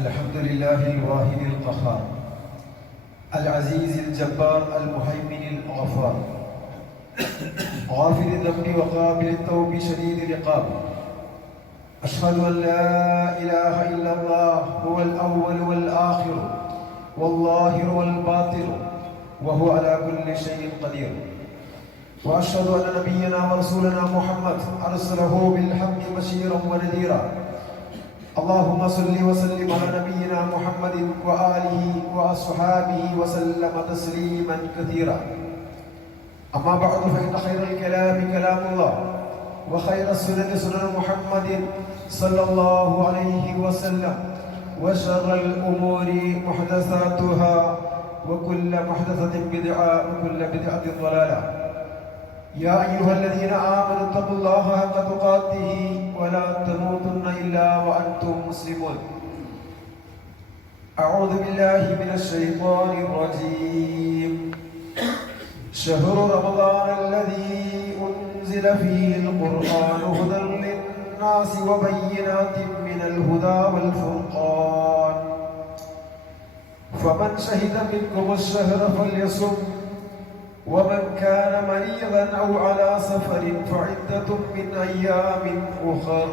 الحمد لله الواحد القهار العزيز الجبار المهيمن الغفار غافر الذنب وقابل التوب شديد العقاب. أشهد أن لا إله إلا الله هو الأول والآخر والظاهر والباطن وهو على كل شيء قدير. وأشهد أن نبينا ورسولنا محمد أرسله بالحق بشيرا ونذيرا. اللهم صل وسلم على نبينا محمد وآله وأصحابه وسلم تسليما كثيرا. أما بعد فإن خير الكلام كلام الله وخير السنن سنن محمد صلى الله عليه وسلم وشر الأمور محدثاتها وكل محدثة بدعة وكل بدعة ضلالة. يا أيها الذين آمنوا اتقوا الله حق تقاته ولا تموتن إلا وأنتم مسلمون. أعوذ بالله من الشيطان الرجيم. شهر رمضان الذي أنزل فيه القرآن هدى للناس وبينات من الهدى والفرقان فمن شهد منكم الشهر فليصم ومن كان مريضا أو على سفر فعدة من أيام أخر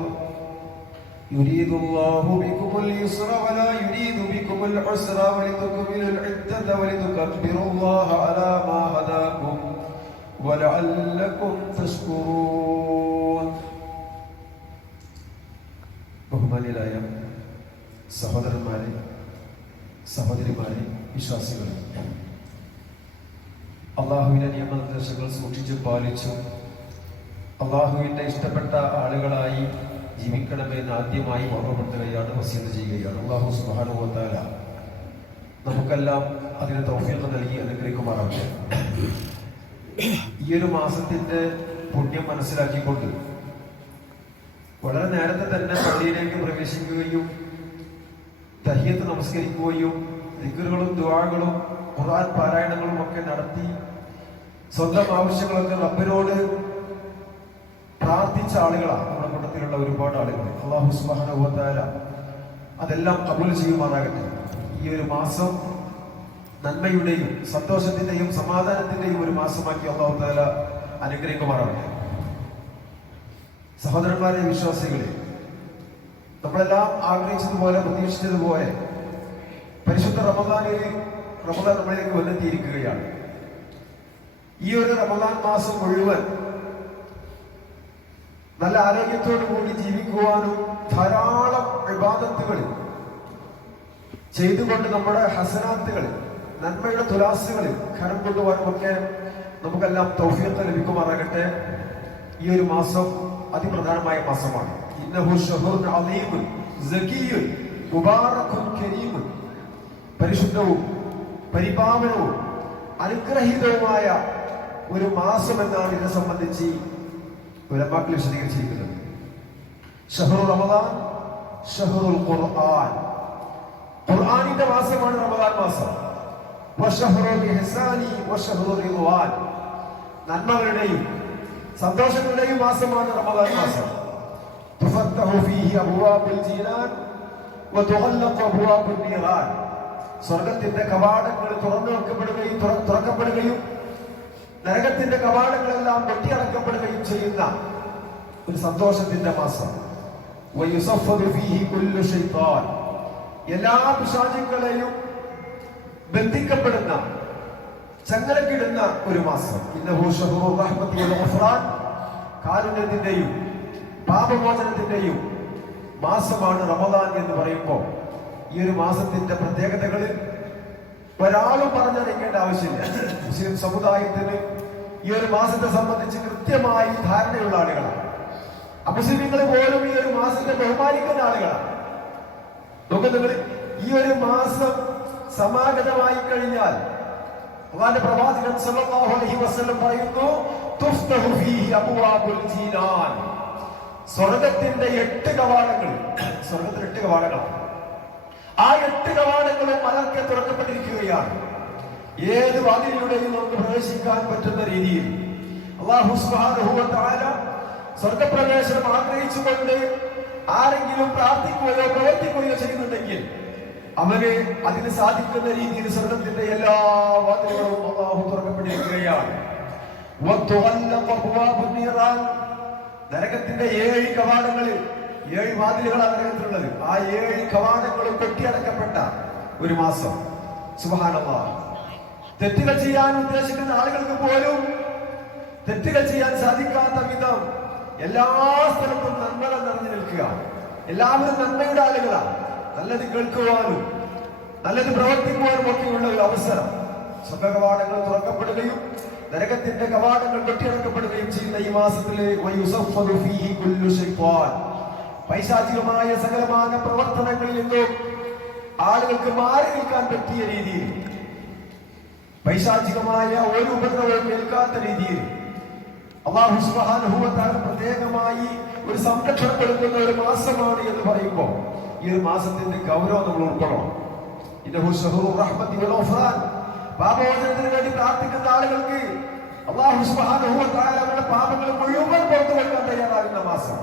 يريد الله بكم اليسر ولا يريد بكم العسر ولتكملوا العدة ولتكبروا الله على ما هداكم ولعلكم تشكرون. ബഹുമാന്യരായ സഹോദരന്മാരെ, സഹോദരിമാരെ, വിശ്വാസികളെ, അള്ളാഹുവിന്റെ നിയമനിർദ്ദേശങ്ങൾ സൂക്ഷിച്ചു പാലിച്ചു അള്ളാഹുവിന്റെ ഇഷ്ടപ്പെട്ട ആളുകളായി ജീവിക്കണമെന്ന് ആദ്യമായി ഓർമ്മപ്പെടുത്തുകയാണ്, വസിയത്ത് ചെയ്യുകയാണ്. അള്ളാഹു സുബ്ഹാനഹു വ തആല നമുക്കെല്ലാം അതിന് തൗഫീഖ് നൽകി അനുഗ്രഹിക്കുമാറാകട്ടെ. ഈ ഒരു മാസത്തിന്റെ പുണ്യം മനസ്സിലാക്കിക്കൊണ്ട് വളരെ നേരത്തെ തന്നെ പള്ളിയിലേക്ക് പ്രവേശിക്കുകയും തഹിയ്യത്ത് നമസ്കരിക്കുകയും ദിക്റുകളും ദുആകളും ഖുർആൻ പാരായണങ്ങളും ഒക്കെ നടത്തി സ്വന്തം ആവശ്യങ്ങളൊക്കെ റബ്ബിനോട് പ്രാർത്ഥിച്ച ആളുകളാണ് നമ്മുടെ കൂട്ടത്തിലുള്ള ഒരുപാട് ആളുകൾ. അല്ലാഹു സുബ്ഹാനഹു വ തആല അതെല്ലാം ഖബൂൽ ചെയ്യുമാറാകട്ടെ. ഈ ഒരു മാസം നന്മയുടെയും സന്തോഷത്തിന്റെയും സമാധാനത്തിന്റെയും ഒരു മാസമാക്കി അല്ലാഹു തആല അനുഗ്രഹിക്കുമാറാകട്ടെ. സഹോദരന്മാരെ, വിശ്വാസികളെ, നമ്മളെല്ലാം ആഗ്രഹിച്ചതുപോലെ പ്രതീക്ഷിച്ചതുപോലെ പരിശുദ്ധ റമദാൻ നമ്മളിലേക്ക് വന്നെത്തിയിരിക്കുകയാണ്. ഈ ഒരു റമദാൻ മാസം മുഴുവൻ നല്ല ആരോഗ്യത്തോടു കൂടി ജീവിക്കുവാനും ധാരാളം ഇബാദത്തുകൾ ചെയ്തുകൊണ്ട് നമ്മുടെ ഹസനാത്തുകളിൽ നന്മയുടെ തുലാസുകളിൽ ഖരം കൊണ്ടുപോകാനും ഒക്കെ നമുക്കെല്ലാം തൗഫീഖ് ലഭിക്കുമാറാകട്ടെ. ഈ ഒരു മാസം അതിപ്രധാനമായ മാസമാണ്. ഇന്നഹു ശഹ്റുൻ അളീമുൻ സകിയ്യുൻ മുബാറകുൻ കരീമുൻ. പരിശുദ്ധവും പരിപാവനവും അനുഗ്രഹീതവുമായ ഒരു മാസം എന്നാണ് ഇതിനെ സംബന്ധിച്ച് ഉലമാക്കൾ വിശദീകരിച്ചിരിക്കുന്നത്. ഷഹ്റു റമദാൻ ഷഹ്റുൽ ഖുർആൻ. ഖുർആനിന്റെ മാസമാണ് റമദാൻ മാസം. വശഹ്റുൽ ഇഹ്സാനി വശഹ്റുൽ റിദ്വാൻ. നന്മകളുടെയും സന്തോഷങ്ങളുടെയും മാസമാണ് റമദാൻ മാസം. തുഫത്തഹു ഫീഹി അബ്വാബുൽ ജിനാൻ വതുഗല്ലഖു അബ്വാബുൻ നീറാൻ. സ്വർഗത്തിന്റെ കവാടങ്ങൾ തുറക്കപ്പെടുകയും നരകത്തിന്റെ കവാടങ്ങളെല്ലാം വെട്ടിയടക്കപ്പെടുകയും ചെയ്യുന്ന ഒരു സന്തോഷത്തിന്റെ മാസം. എല്ലാ പിശാചുക്കളെയും ബന്ധിക്കപ്പെടുന്ന ചങ്ങലക്കിടുന്ന ഒരു മാസം. കാരുണ്യത്തിന്റെയും പാപമോചനത്തിന്റെയും മാസമാണ് റമദാൻ എന്ന് പറയുമ്പോൾ ഈ ഒരു മാസത്തിന്റെ പ്രത്യേകതകളിൽ ഒരാളും പറഞ്ഞറിയിക്കേണ്ട ആവശ്യമില്ല. മുസ്ലിം സമുദായത്തിന് ഈ ഒരു മാസത്തെ സംബന്ധിച്ച് കൃത്യമായി ധാരണയുള്ള ആളുകളാണ്. അമുസ്ലിങ്ങൾ പോലും ഈ ഒരു മാസത്തെ ബഹുമാനിക്കുന്ന ആളുകളാണ്. നോക്കുന്നത്, ഈ ഒരു മാസം സമാഗതമായി കഴിഞ്ഞാൽ അല്ലാഹുവിന്റെ പ്രവാചകൻ സല്ലല്ലാഹു അലൈഹി വസല്ലം പറയുന്നു, തുഫ്തഹു ഫീഹി അബ്വാബുൽ ജീനാൻ. സ്വർഗ്ഗത്തിന്റെ 8 കവാടങ്ങൾ, സ്വർഗ്ഗത്തിൽ 8 കവാടങ്ങളാണ്. ആ 8 കവാടങ്ങളും മലർക്കെ തുറക്കപ്പെട്ടിരിക്കുകയാണ്. ഏത് വാതിലിലൂടെയും നമുക്ക് പ്രവേശിക്കാൻ പറ്റുന്ന രീതിയിൽ അല്ലാഹു സുബ്ഹാനഹു വ തആല സ്വർഗപ്രവേശനം ആഗ്രഹിച്ചുകൊണ്ട് ആരെങ്കിലും പ്രാർത്ഥിക്കുകയോ പ്രവർത്തിക്കുകയോ ചെയ്യുന്നുണ്ടെങ്കിൽ അവന് അതിന് സാധിക്കുന്ന രീതിയിൽ സ്വർഗത്തിന്റെ എല്ലാ വാതിലുകളും അല്ലാഹു തുറക്കപ്പെട്ടിരിക്കുകയാണ്. നരകത്തിന്റെ 7 കവാടങ്ങളിൽ 7 വാതിലുകളാണ് നരകത്തിലുള്ളത്. ആ 7 കവാടങ്ങളും കൊട്ടിയടക്കപ്പെട്ട ഒരു മാസം. സുബ്ഹാനല്ലാഹ്. തെറ്റുകൾ ചെയ്യാൻ ഉദ്ദേശിക്കുന്ന ആളുകൾക്ക് പോലും തെറ്റുകൾ ചെയ്യാൻ സാധിക്കാത്ത വിധം എല്ലാ സ്ഥലത്തും നന്മകൾ നിറഞ്ഞു നിൽക്കുക. എല്ലാവരും നന്മയുടെ ആളുകളാണ്. നല്ലത് കേൾക്കുവാനും നല്ലത് പ്രവർത്തിക്കുവാനും ഒക്കെയുള്ള ഒരു അവസരം. സ്വർഗ കവാടങ്ങൾ തുറക്കപ്പെടുകയും നരകത്തിന്റെ കവാടങ്ങൾ കൊട്ടിയടക്കപ്പെടുകയും ചെയ്യുന്ന ഈ മാസത്തില് പൈശാചികമായ സകലമായ പ്രവർത്തനങ്ങളിൽ നിന്നും ആളുകൾക്ക് മാറി നിൽക്കാൻ പറ്റിയ രീതിയിൽ, പൈശാചികമായ ഒരു ഉപദ്രവവും ഏൽക്കാത്ത രീതിയിൽ അല്ലാഹു സുബ്ഹാനഹു വ തആല പ്രത്യേകമായി ഒരു സംരക്ഷണം കൊടുക്കുന്ന ഒരു മാസമാണ് എന്ന് പറയുമ്പോൾ ഈ ഒരു മാസത്തിന്റെ ഗൗരവം നമ്മൾ ഉൾക്കൊള്ളണം. ഇന്നഹു ശഹ്റു റഹ്മത്തി വൽ ഗഫ്റാൻ. പാപമോചനത്തിന് വേണ്ടി പ്രാർത്ഥിക്കുന്ന ആളുകൾക്ക് അല്ലാഹു സുബ്ഹാനഹു വ തആല അവരുടെ പാപങ്ങൾ മുഴുവൻ പുറത്തു കൊടുക്കാൻ തയ്യാറാകുന്ന മാസം,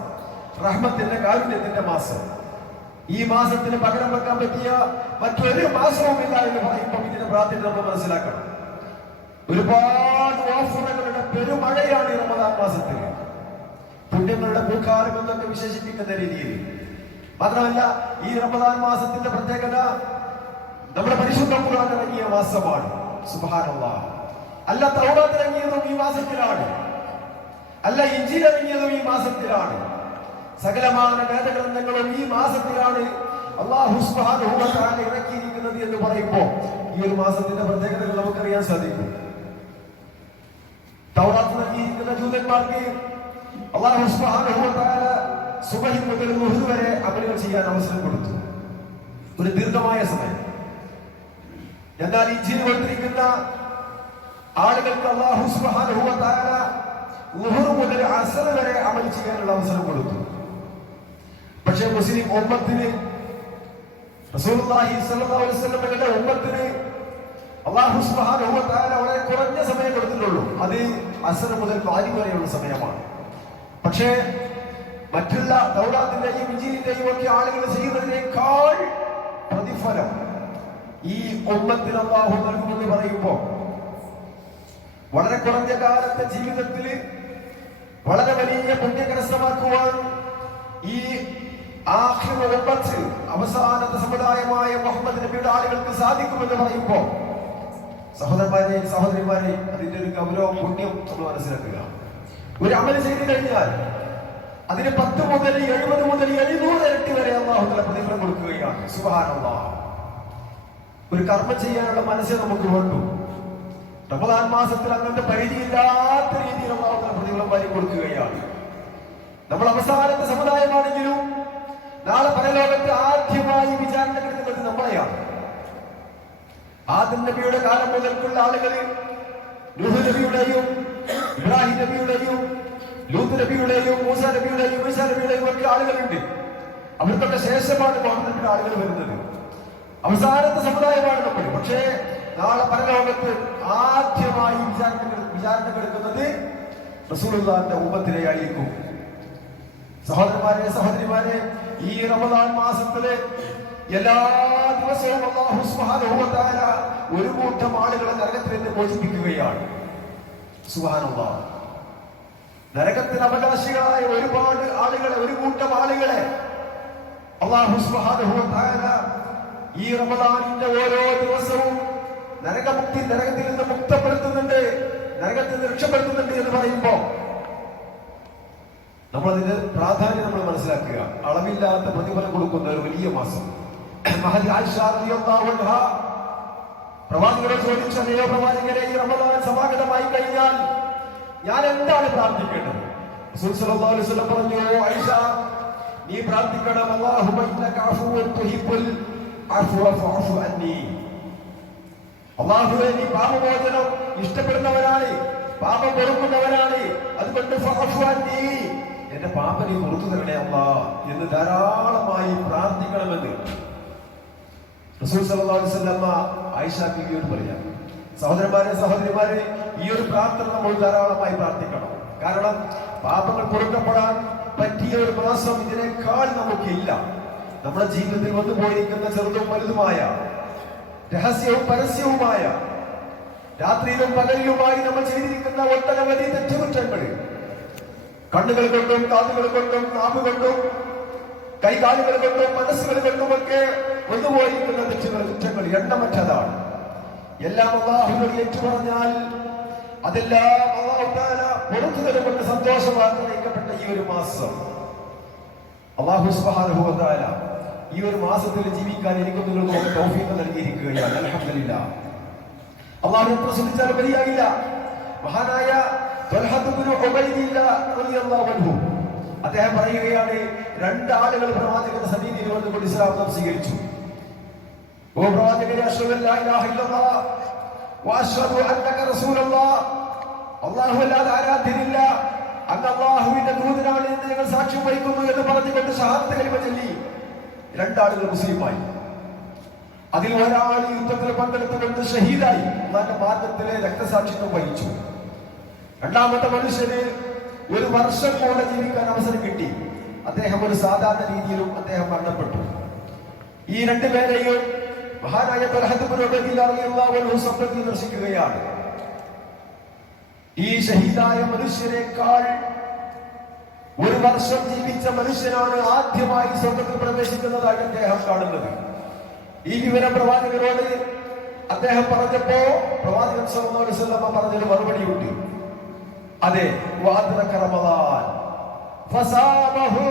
റഹ്മത്തിന്റെ കാരുണ്യത്തിന്റെ മാസം. ഈ മാസത്തിന് പകരം വെക്കാൻ പറ്റിയ മറ്റൊരു മാസവും ഇല്ല എന്ന് പറയുമ്പോൾ ഇതിന്റെ പ്രാർത്ഥന നമ്മൾ മനസ്സിലാക്കണം. ഒരുപാട് ഓഫറുകളുടെ പെരുമഴയാണ് ഈ റമദാൻ മാസത്തിൽ. പുണ്യങ്ങളുടെ പൂക്കാലം എന്നൊക്കെ വിശേഷിപ്പിക്കുന്ന രീതിയിൽ. മാത്രമല്ല ഈ റമദാൻ മാസത്തിന്റെ പ്രത്യേകത നമ്മുടെ പരിശുദ്ധ ഖുർആൻ ഇറങ്ങിയ മാസമാണ്. സുബ്ഹാനല്ലാഹ്. അല്ല തൗറാത്ത് ഇറങ്ങിയതും ഈ മാസത്തിലാണ്. അല്ല ഇഞ്ചീൽ ഇറങ്ങിയതും ഈ മാസത്തിലാണ്. സകലമായ വേദഗ്രന്ഥങ്ങളും ഈ മാസത്തിലാണ് അല്ലാഹു സുബ്ഹാനഹു വ തആല ഇറക്കിയിരിക്കുന്നത് എന്ന് പറയുമ്പോൾ ഈ ഒരു മാസത്തിന്റെ പ്രത്യേകതകൾ നമുക്കറിയാൻ സാധിക്കും. തൗറാത്ത് നൽകിയിരിക്കുന്ന ജൂതന്മാർക്ക് അല്ലാഹു സുബ്ഹാനഹു വ തആല സുബഹി മുതൽ ളുഹ്ർ വരെ അമലുകൾ ചെയ്യാൻ അവസരം കൊടുത്തു, ഒരു ദീർഘമായ സമയം. എന്നാൽ ഇഞ്ചീൽ കൊടുത്തിരിക്കുന്ന ആളുകൾക്ക് അല്ലാഹു സുബ്ഹാനഹു വ തആല ളുഹ്ർ മുതൽ അസ്ർ വരെ അമൽ ചെയ്യാനുള്ള അവസരം കൊടുത്തു. പക്ഷേ മുസ്ലിം ഉമ്മത്തിന്, റസൂലുള്ളാഹി സ്വല്ലല്ലാഹു അലൈഹി വസല്ലമയുടെ ഉമ്മത്തിന് അല്ലാഹു സുബ്ഹാനഹു വ തആല വളരെ കുറഞ്ഞ സമയം കൊടുത്തിട്ടുള്ളൂ. അത് അസ്ർ മുതൽ ഫജ്ർ വരെയുള്ള സമയമാണ്. പക്ഷേ മറ്റുള്ള തൗറാത്തിന്റെയും ഇഞ്ചീലിന്റെയും ഒക്കെ ആളുകൾ ചെയ്യുന്നതിനേക്കാൾ പ്രതിഫലം ഈ ഉമ്മത്തിന് അല്ലാഹു നൽകുമെന്ന് പറയുമ്പോൾ വളരെ കുറഞ്ഞ കാലത്തെ ജീവിതത്തിൽ വളരെ വലിയ പുണ്യം കരസ്ഥമാക്കുവാൻ ഈ ആഖിർ ഉമ്മത്ത്, അവസാനത്തെ സമുദായമായ മുഹമ്മദ് നബിയുടെ ആളുകൾക്ക് സാധിക്കുമെന്ന് പറയുമ്പോൾ സഹോദരന്മാരെ സഹോദരിമാരെ, അതിന്റെ ഒരു ഗൗരവം പുണ്യം നമ്മൾ മനസ്സിലാക്കുക. ഒരു അമൽ ചെയ്തു കഴിഞ്ഞാൽ അതിന് 10 മുതൽ 70 മുതൽ 700 ഇരട്ടി വരെ അല്ലാഹു തആല പ്രതിഫലം കൊടുക്കുകയാണ്. സുബ്ഹാനല്ലാഹ്. ഒരു കർമ്മം ചെയ്യാനുള്ള മനസ്സ് നമുക്ക് വേണ്ടു. റമദാൻ മാസത്തിൽ അങ്ങനത്തെ പരിധിയില്ലാത്ത രീതിയിൽ അല്ലാഹു തആല പ്രതിഫലം വാരി കൊടുക്കുകയാണ്. നമ്മൾ അവസാനത്തെ സമുദായമാണെങ്കിലും നാളെ പരലോകത്ത് ആദ്യമായി വിചാരണ കിടക്കുന്നത് നമ്മളെയാണ്. ആദം നബിയുടെ കാലം മുതൽക്കുള്ള ആളുകൾ, നൂഹ് നബിയുടെയും ഇബ്രാഹിം നബിയുടെയും ലൂത്ത് നബിയുടെയും മൂസ നബിയുടെയും ഈസാ നബിയുടെയും ഒക്കെ ആളുകളുണ്ട്. അവർക്കൊക്കെ ശേഷമാണ് മുഹമ്മദ് നബിയുടെ ആളുകൾ വരുന്നത്. അവസാനത്തെ സമുദായമാണ് നമ്മൾ. പക്ഷേ നാളെ പരലോകത്ത് ആദ്യമായി വിചാരണ കിടക്കുന്നത് റസൂലുള്ളാഹിന്റെ ഉമ്മത്തിനെ ആയിരിക്കും. സഹോദരന്മാരെ സഹോദരിമാരെ, ഈ റമദാൻ മാസത്തിലെ എല്ലാ ദിവസവും അല്ലാഹു സുബ്ഹാനഹു വ തആല ഒരു കൂട്ടം ആളുകളെ നരകത്തിൽ നിന്ന് മോചിപ്പിക്കുകയാണ്. സുബ്ഹാനല്ലാഹ്. നരകത്തിന് അവകാശികളായ ഒരുപാട് ആളുകളെ, ഒരു കൂട്ടം ആളുകളെ അല്ലാഹു സുബ്ഹാനഹു വ തആല ഈ റമദാനിന്റെ ഓരോ ദിവസവും നരകത്തിൽ നിന്ന് മുക്തപ്പെടുത്തുന്നുണ്ട്, നരകത്തിൽ നിന്ന് രക്ഷപ്പെടുത്തുന്നുണ്ട് എന്ന് പറയുമ്പോൾ നമ്മളതിന്റെ പ്രാധാന്യം നമ്മൾ മനസ്സിലാക്കുക. അളവില്ലാത്ത പ്രതിഫലം കൊടുക്കുന്ന ഒരു വലിയ മാസം. മഹദി ആയിഷ റളിയല്ലാഹു അൻഹ പ്രവാചകരെ ചോദിച്ചു, അല്ലയോ പ്രവാചകരെ, ഈ റമദാൻ സമാഗതമായി കഴിഞ്ഞാൽ ഞാൻ എന്താണ് പ്രാർത്ഥിക്കേണ്ടത്? റസൂൽ സല്ലല്ലാഹു അലൈഹി വസല്ലം പറഞ്ഞു, ആയിഷ, നീ പ്രാർത്ഥിക്കണം, അല്ലാഹുമ്മ ഇന്നക അഫുവ്വുൻ തുഹിബ്ബുൽ അഫ്വ ഫഅഫു അന്നി. അല്ലാഹുവേ, നീ പാപമോചനം ഇഷ്ടപ്പെടുന്നവനാണ്, പാപം പൊറുക്കുന്നവനാണ്, അതുകൊണ്ട് ഫഅഫു അന്നി, എന്റെ പാപം നീ പുറത്തു തരണേ അല്ലാഹ് എന്ന് ധാരാളമായി പ്രാർത്ഥിക്കണമെന്ന് റസൂൽ സല്ലല്ലാഹു അലൈഹി വസല്ലം ആയിഷ ബീവിയോട് പറയാം. സഹോദരന്മാരെ സഹോദരിമാരെ, ഈ ഒരു പ്രാർത്ഥന നമ്മൾ ധാരാളമായി പ്രാർത്ഥിക്കണം. കാരണം പാപങ്ങൾ പൊറുക്കപ്പെടാൻ പറ്റിയ ഒരു മാസം ഇതിനേക്കാൾ നമുക്കില്ല. നമ്മുടെ ജീവിതത്തിൽ വന്നു പോയിരിക്കുന്ന ചെറുതും വലുതുമായ, രഹസ്യവും പരസ്യവുമായ, രാത്രിയിലും പകലിലുമായി നമ്മൾ ചെയ്തിരിക്കുന്ന ഒട്ടനവധി തെറ്റുകുറ്റങ്ങൾ, കണ്ണുകൾ കൊണ്ടും കാതുകൾ കൊണ്ടും നാവ് കൊണ്ടും കൈകാലുകൾ കൊണ്ടും മനസ്സുകൾ കൊണ്ടുമൊക്കെ വന്നുപോയിരിക്കുന്ന തെറ്റുകൾ, കുറ്റങ്ങൾ എണ്ണമറ്റതാണ്. എല്ലാം അല്ലാഹുവിനോട് ഏറ്റുപറഞ്ഞാൽ അതെല്ലാം അല്ലാഹു തആല പുറത്തു തരുമെന്ന് സന്തോഷവാർത്ത അറിയിക്കപ്പെട്ട ഈ ഒരു മാസം അല്ലാഹു സുബ്ഹാനഹു വ തആല ഈ ഒരു മാസത്തിൽ ജീവിക്കാൻ എനിക്കും നിങ്ങൾക്കും തൗഫീഖ് നൽകിയിരിക്കുകയാണ്. അൽഹംദുലില്ലാഹ്. അല്ലാഹുവിനെ പ്രസംഗിച്ചാൽ മതിയാകില്ല. മഹാനായ ത്വൽഹത്ത് ഇബ്നു ഉബൈദില്ലാഹ് റളിയല്ലാഹു അൻഹു അദ്ദേഹം പറയുകയാണ്, രണ്ടാളുകൾ പ്രവാചകന്റെ സന്നിധിയിൽ വന്നുകൊണ്ട് ഇസ്ലാം സ്വീകരിച്ചു. ഓ പ്രവാചകരെ, അശ്ഹദു അല്ലാ ഇലാഹ ഇല്ലല്ലാഹ് വഅശ്ഹദു അന്നക റസൂലുള്ളാഹ്, അല്ലാഹു അല്ലാതെ ആരാധ്യനില്ല, അങ്ങ് അല്ലാഹുവിന്റെ ദൂതനാണ് എന്ന് ഞങ്ങൾ സാക്ഷ്യം വഹിക്കുന്നു എന്ന് പറഞ്ഞുകൊണ്ട് ഷഹാദത്ത് കലിമ ചൊല്ലി രണ്ടാളുകൾ മുസ്ലിമായി. അതിൽ ഒരാൾ യുദ്ധത്തിൽ പങ്കെടുത്തുകൊണ്ട് ഷഹീദായി, അല്ലാഹുവിന്റെ മാർഗ്ഗത്തിലെ രക്തസാക്ഷിത്വം വഹിച്ചു. രണ്ടാമത്തെ മനുഷ്യന് ഒരു വർഷം കൂടെ ജീവിക്കാൻ അവസരം കിട്ടി. അദ്ദേഹം ഒരു സാധാരണ രീതിയിലും അദ്ദേഹം മരണപ്പെട്ടു. ഈ രണ്ടുപേരെയും മഹാനായ ത്വൽഹത്ത് ഇബ്നു ഉബൈദില്ലാഹ് റളിയല്ലാഹു അൻഹു സ്വപ്നത്തിൽ ദർശിക്കുകയാണ്. ഈ ഷഹീദായ മനുഷ്യരെക്കാൾ ഒരു വർഷം ജീവിച്ച മനുഷ്യനാണ് ആദ്യമായി സ്വർഗ്ഗത്തിൽ പ്രവേശിക്കുന്നതായി അദ്ദേഹം കാണുന്നത്. ഈ വിവരം പ്രവാചകരോട് അദ്ദേഹം പറഞ്ഞപ്പോ പ്രവാചകൻ സല്ലല്ലാഹു അലൈഹി വസല്ലം പറഞ്ഞൊരു മറുപടിയുണ്ട്. അതെ, വഅദ്റക റമളാൻ ഫസാമഹു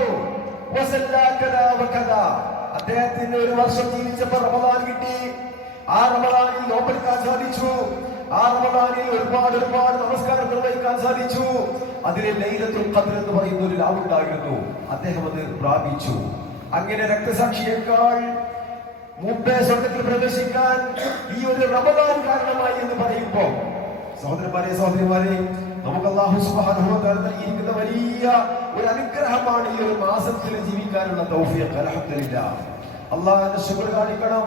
വസല്ലാ കദാ വകദാ. അദ്ദേഹത്തിന് ഒരു വർഷം ജീവിച്ചപ്പോൾ റമളാൻ കിട്ടി. ആ റമളാനിൽ നോമ്പെടുക്കാൻ സാധിച്ചു. ആ റമളാനിൽ ഒരുപാട് നമസ്കാരം നിർവഹിക്കാൻ സാധിച്ചു. അതിൽ ലൈലത്തുൽ ഖദ്ർ എന്ന് പറയുന്ന ഒരു രാവുണ്ടായിരുന്നു. അദ്ദേഹം അത് പ്രാപിച്ചു. അങ്ങനെ രക്തസാക്ഷിയേക്കാൾ മുമ്പേ സ്വർഗ്ഗത്തിൽ പ്രവേശിക്കാൻ ഈ ഒരു റമളാൻ കാരണമായി എന്ന് പറയുമ്പോൾ, സഹോദരന്മാരെ സഹോദരിമാരെ, നമുക്ക് അല്ലാഹു സുബ്ഹാനഹു വ തആല നൽകിയിരിക്കുന്ന വലിയ ഒരു അനുഗ്രഹമാണ് ഈ ഒരു മാസത്തിൽ ജീവിക്കാനുള്ള തൗഫീഖ്. അൽഹംദുലില്ലാഹ്. അല്ലാഹുവിന്റെ ശുക്ർ കാണിക്കണം,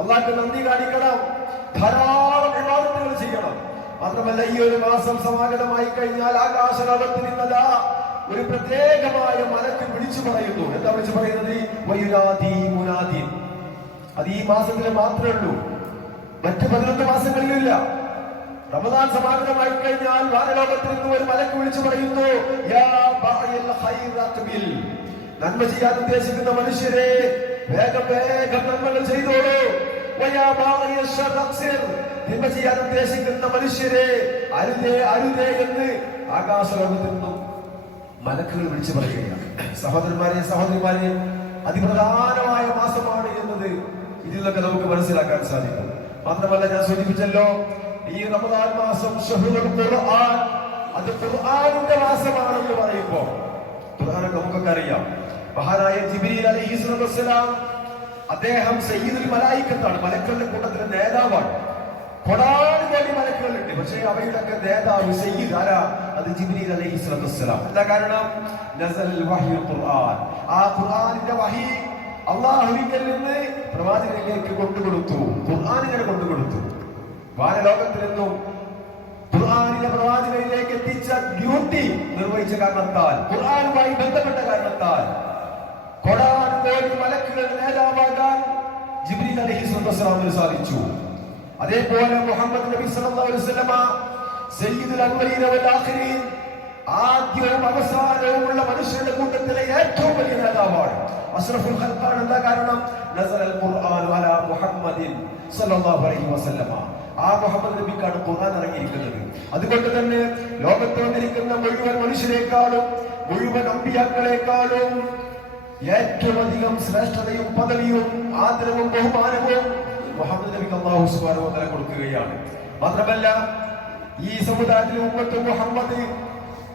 അല്ലാഹുവിന്റെ നന്ദി കാണിക്കണം, ധാരാളം ഇബാദത്തുകൾ ചെയ്യണം. മാത്രമല്ല, ഈ ഒരു മാസം സമാഗതമായി കഴിഞ്ഞാൽ ആകാശലോകത്തിൽ നിന്നതാ ഒരു പ്രത്യേകമായ മലക്ക് വിളിച്ചു പറയുന്നു. എന്താ വിളിച്ചു പറയുന്നത്? വയുനാദി മുനാദിൻ. അത് ഈ മാസത്തിൽ മാത്രമേ ഉള്ളൂ, മറ്റു 11 മാസങ്ങളിലില്ല. റമദാൻ സമാഗതമായി കഴിഞ്ഞാൽ വാനലോകത്തിൽ നിന്ന് ഒരു മലക്ക് വിളിച്ചു പറയുന്നു, യാ ബഅയൽ ഖൈർ അഖ്ബിൽ. നന്മ ചെയ്യാൻ ഉദ്ദേശിക്കുന്ന മനുഷ്യരെ വേഗം വേഗം നന്മകൾ ചെയ്തോളൂ. വയാ ബഅയൽ ശർ അഖ്സിർ. നന്മ ചെയ്യാൻ ഉദ്ദേശിക്കുന്ന മനുഷ്യരെ അരുതേ അരുതേ എന്ന് ആകാശലോകത്തിൽ നിന്നും മലക്കുകൾ വിളിച്ചു പറയുകയാണ്. സഹോദരന്മാരെ സഹോദരിമാരെ, അതിപ്രധാനമായ മാസമാണ് എന്നത് ഇതിൽ നിന്നൊക്കെ നമുക്ക് മനസ്സിലാക്കാൻ സാധിക്കും. മാത്രമല്ല, ഞാൻ സൂചിപ്പിച്ചല്ലോ, ഈ റമദാൻ മാസം ഷഹ്റുൽ ഖുർആൻ, അത് ഖുർആനിന്റെ മാസമാണെന്ന് പറയുമ്പോൾ ഖുർആനൊക്കെ നമുക്കൊക്കെ അറിയാം. മഹാനായ ജിബ്രീൽ അലൈഹിസ്സലാത്തു വസ്സലാം അദ്ദേഹം സയ്യിദുൽ മലായികത്താണ്, മലക്കുകളുടെ കൂട്ടത്തിലെ നേതാവാണ്. കോടാനുകോടി മലക്കുകളുണ്ട്, പക്ഷേ അവയുടെയൊക്കെ നേതാവ് സയ്യിദ് ആരാ? അത് ജിബ്രീൽ അലൈഹിസ്സലാത്തു വസ്സലാം. എന്താ കാരണം? നസൽ വഹ്യുൽ ഖുർആൻ. ആ ഖുർആനിന്റെ വഹി അല്ലാഹുവിൽ നിന്ന് പ്രവാചകനിലേക്ക് കൊണ്ടുകൊടുത്തു, ഖുർആനിനെ കൊണ്ടുകൊടുത്തു. വാനലോകത്തിൽ നിന്നും ഖുർആനിലെ പ്രവാചകനിലേക്ക് എത്തിച്ച ഡ്യൂട്ടി നിർവഹിച്ച കാരണത്താൽ, ഖുർആനുമായി ബന്ധപ്പെട്ട കാരണത്താൽ കോടാനുകോടി മലക്കുകളുടെ നേതാവാകാൻ ജിബ്രീൽ അലൈഹിസ്സലാത്തു വസ്സലാമിന് സാധിച്ചു. അതേപോലെ മുഹമ്മദ് നബി സല്ലല്ലാഹു അലൈഹി വസല്ലമ സയ്യിദുൽ അവ്വലീന വൽ ആഖിരീൻ, ആദ്യവും അവസാനവുമുള്ള മനുഷ്യരുടെ കൂട്ടത്തിലെ ഏറ്റവും വലിയ നേതാവാണ്, അഷ്റഫുൽ ഖൽഖാണ്. എന്താ കാരണം? നസലൽ ഖുർആനു അലാ മുഹമ്മദിൻ സല്ലല്ലാഹു അലൈഹി വസല്ലമ. ആ മുഹമ്മദ് നബിക്കാണ് ഖുർആൻ ഇറങ്ങിയിരിക്കുന്നത്. അതുകൊണ്ട് തന്നെ ലോകത്ത് വന്നിരിക്കുന്ന മുഴുവൻ മനുഷ്യരെക്കാളും മുഴുവൻ അമ്പിയാക്കളെക്കാളും ഏറ്റവും അധികം ശ്രേഷ്ഠതയും പദവിയും ആദരവും ബഹുമാനവും മുഹമ്മദ് നബിക്ക് അല്ലാഹു സുബ്ഹാനഹു വ തആല കൊടുക്കുകയാണ്. മാത്രമല്ല, ഈ സമുദായത്തിലെ ഉമ്മത്ത് മുഹമ്മദ്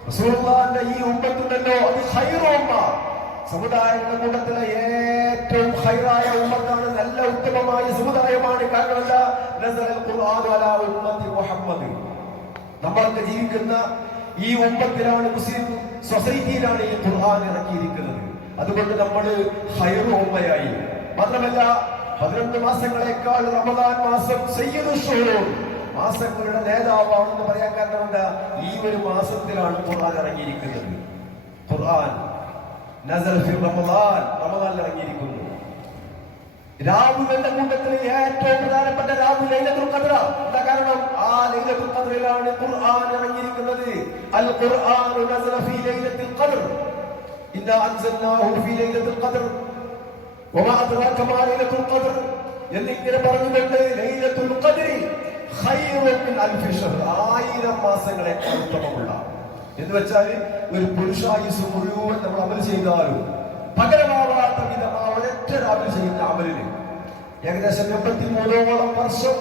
റസൂലുള്ളാഹിന്റെ ഈ ഉമ്മത്തുണ്ടല്ലോ, അത് ഖൈറു ഉമ്മ, സമുദായങ്ങളുടെ കൂട്ടത്തിലെ ഏറ്റവും ഖൈറായ ഉമ്മത്താണ്, നല്ല ഉത്തമമായ സമുദായമാണ്. കാരണം എന്താ? നസലൽ ഖുർആനു അലാ ഉമ്മത്തി മുഹമ്മദ്. നമ്മളൊക്കെ ജീവിക്കുന്ന ഈ ഉമ്മത്തിലാണ്, മുസ്ലിം സൊസൈറ്റിയിലാണ് ഈ ഖുർആൻ ഇറക്കിയിരിക്കുന്നത്. അതുകൊണ്ട് നമ്മൾ ഖൈറു ഉമ്മയായി. മാത്രമല്ല, 11 മാസങ്ങളെക്കാൾ റമദാൻ മാസം സയ്യിദുൽ ശുഹൂർ, മാസങ്ങളുടെ നേതാവാണെന്ന് പറയാൻ കാരണം എന്താ? ഈ ഒരു മാസത്തിലാണ് ഖുർആൻ ഇറങ്ങിയിരിക്കുന്നത്. ഖുർആൻ നസൽ ഫി റമദാൻ, റമദാനിൽ ഇറങ്ങിയിരിക്കുന്നു. രാവുകളുടെ കൂട്ടത്തിൽ ഏറ്റവും പ്രധാനപ്പെട്ട രാവു ലൈലത്തുൽ ഖദ്ർ. എന്താ കാരണം? ആ ലൈലത്തുൽ ഖദ്റിലാണ് ഖുർആൻ ഇറങ്ങിയിരിക്കുന്നത്. അൽ ഖുർആനു നസല ഫീ ലൈലത്തുൽ ഖദ്ർ ഇന്നാ അൻസൽനാഹു ഫീ ലൈലത്തുൽ ഖദ്ർ വമാ അദ്റാക മാ ലൈലത്തുൽ ഖദ്ർ എന്നിങ്ങനെ പറഞ്ഞുകൊണ്ട് ലൈലത്തുൽ ഖദ്രി ഖൈറുൻ മിൻ അൽഫി ശഹ്ർ, 1000 മാസങ്ങളെക്കാൾ ഉത്തമമുള്ള. എന്ന് വെച്ചാൽ ഒരു പുരുഷായുസ് മുഴുവൻ നമ്മൾ അമൽ ചെയ്താലും പകരമാവാത്ത വിധം ആ ഒരൊറ്റ രാവിലെ ചെയ്യുന്ന അമലിന് ഏകദേശം 83ഓളം വർഷം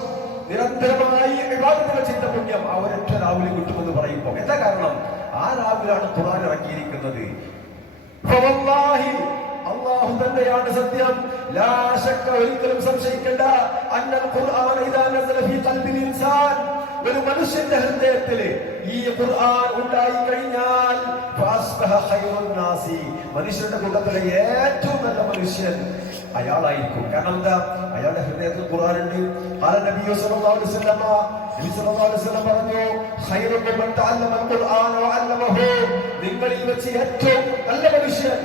നിരന്തരമായി ഇബാദത്തുകൾ ചെയ്ത പുണ്യം ആ ഒരൊറ്റ രാവിലെ കിട്ടുമെന്ന് പറയുമ്പോൾ എന്താ കാരണം? ആ രാവിലാണ് ഖുർആൻ ഇറക്കിയിരിക്കുന്നത്. അല്ലാഹു തന്നെയാണ് സത്യം. ലാ ശക്ക, ഒരിക്കലും സംശയിക്കേണ്ട. അന്നൽ ഖുർആന ഇദാ നസല ഫീ ഖൽബിൽ ഇൻസാൻ, ഒരു മനുഷ്യന്റെ ഹൃദയത്തിൽ ഈ ഖുർആൻ ഉണ്ടായി കഴിഞ്ഞാൽ ഫഅസ്ബഹ ഖൈറുൻ നാസി, മനുഷ്യരുടെ കൂട്ടത്തിലെ ഏറ്റവും നല്ല മനുഷ്യൻ അയാളായിരിക്കും. കാരണം എന്താ? അയാളുടെ ഹൃദയത്തിൽ ഖുർആൻ ഉണ്ട്. ഖാല നബി സല്ലല്ലാഹു അലൈഹി വസല്ലം, നബി സല്ലല്ലാഹു അലൈഹി വസല്ലം പറഞ്ഞു, ഖൈറുക്കും മൻ തഅല്ലമൽ ഖുർആന വഅല്ലമഹു, നിങ്ങളിൽ വെച്ച് ഏറ്റവും നല്ല മനുഷ്യൻ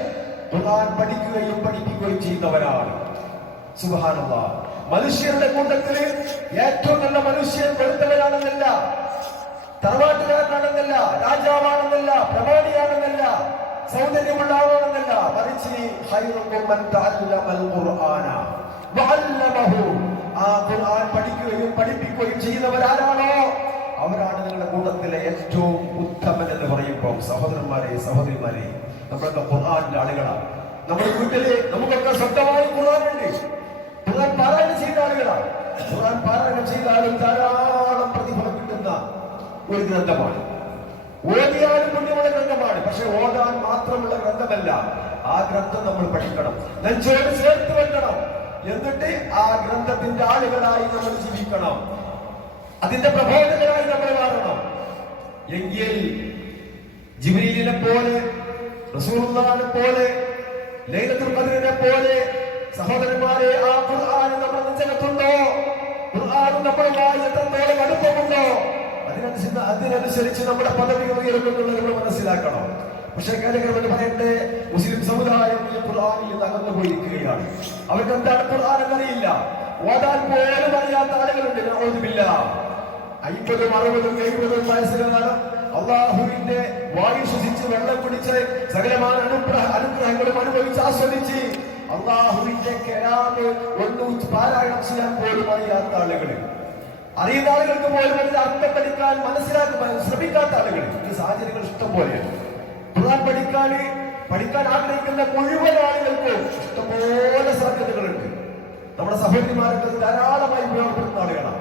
ഖുർആൻ പഠിക്കുകയും പഠിപ്പിക്കുകയും ചെയ്യുന്നവരാണ്. സുബ്ഹാനല്ലാഹ്. മനുഷ്യരുടെ കൂട്ടത്തിൽ ഏറ്റവും നല്ല മനുഷ്യൻ വെറുത്തവരാണെന്നല്ല, തറവാട്ടുകാരനാണെന്നല്ല, രാജാവാണെന്നല്ല, പ്രമാണിയാണെന്നല്ല, സൗന്ദര്യമുള്ള ആളാണെന്നല്ല, മറിച്ച് ഖൈറുക്കും മൻ തഅല്ലമൽ ഖുർആന വഅല്ലമഹു, ആ ഖുർആൻ പഠിക്കുകയും പഠിപ്പിക്കുകയും ചെയ്യുന്നവരാരാണോ അവരാണ് നിങ്ങളുടെ കൂട്ടത്തിലെ ഏറ്റവും ഉത്തമൻ എന്ന് പറയുമ്പോൾ സഹോദരന്മാരെ, സഹോദരിമാരെ, നമ്മളൊക്കെ ഖുർആന്റെ ആളുകളാണ്. നമ്മുടെ വീട്ടില് നമുക്കൊക്കെ സ്വന്തമായി ഖുർആൻ ഉണ്ട്. ഖുർആൻ പാരായണം ചെയ്ത ആളുകളാണ്. ഖുർആൻ പാരായണം ചെയ്താലും ധാരാളം പ്രതിഫലം കിട്ടുന്ന ഒരു ഗ്രന്ഥമാണ്. ഓതിയാലും പുണ്യമുള്ള ഗ്രന്ഥമാണ്. പക്ഷെ ഓതാൻ മാത്രമുള്ള ഗ്രന്ഥമല്ല. ആ ഗ്രന്ഥം നമ്മൾ പഠിക്കണം, നെഞ്ചോട് ചേർത്ത് വെക്കണം. എന്നിട്ട് ആ ഗ്രന്ഥത്തിന്റെ ആളുകളായി നമ്മൾ ജീവിക്കണം. അതിന്റെ പ്രബോധകരായി നമ്മൾ മാറണം. എങ്കിൽ ജിബ്രീലിനെ പോലെ, റസൂലുള്ളാഹിനെ പോലെ, ലൈലത്തുൽ ഖദ്റിനെ പോലെ സഹോദരന്മാരെ, ആ ഖുർആൻ നമ്മുടെ നെഞ്ചകത്തുണ്ടോ? ഖുർആൻ നമ്മളുമായി എത്രത്തോളം അടുപ്പമുണ്ടോ? അതിനനുസരിച്ച് നമ്മുടെ പദവി ഉയരുമെന്നുള്ളത് നമ്മൾ മനസ്സിലാക്കണം. പക്ഷെ കാര്യങ്ങൾ പറയട്ടെ, മുസ്ലിം സമുദായം ഈ ഖുർആനിൽ നിന്ന് അകന്നു പോയിരിക്കുകയാണ്. അവർക്ക് എന്താണ് ഖുർആൻ എന്നറിയില്ല. ഓതാൻ പോലും അറിയാത്ത ആളുകളുണ്ട്. നഊദുബില്ലാ. 50, 60, 70 വയസ്സുകാലം അള്ളാഹുവിന്റെ വായു ശ്വസിച്ച് വെള്ളം കുടിച്ച് സകലമായ അനുഗ്രഹങ്ങളും അനുഭവിച്ച് ആസ്വദിച്ച് അള്ളാഹുവിന്റെ കലാമ് ഒന്നും പാരായണം ചെയ്യാൻ പോലും അറിയാത്ത ആളുകൾ, അറിയുന്ന ആളുകൾക്ക് പോലും അതിന്റെ അർത്ഥം പഠിക്കാൻ മനസ്സിലാക്കാൻ ശ്രമിക്കാത്ത ആളുകൾ. ഈ സാഹചര്യങ്ങൾ ഇഷ്ടം പോലെയാണ്. ഖുർആൻ പഠിക്കാൻ ആഗ്രഹിക്കുന്ന മുഴുവൻ ആളുകൾക്കും ഇഷ്ടംപോലെ സാധ്യതകളുണ്ട്. നമ്മുടെ സഹോദരിമാർക്ക് ധാരാളമായി ഉപയോഗപ്പെടുത്തുന്ന ആളുകളാണ്.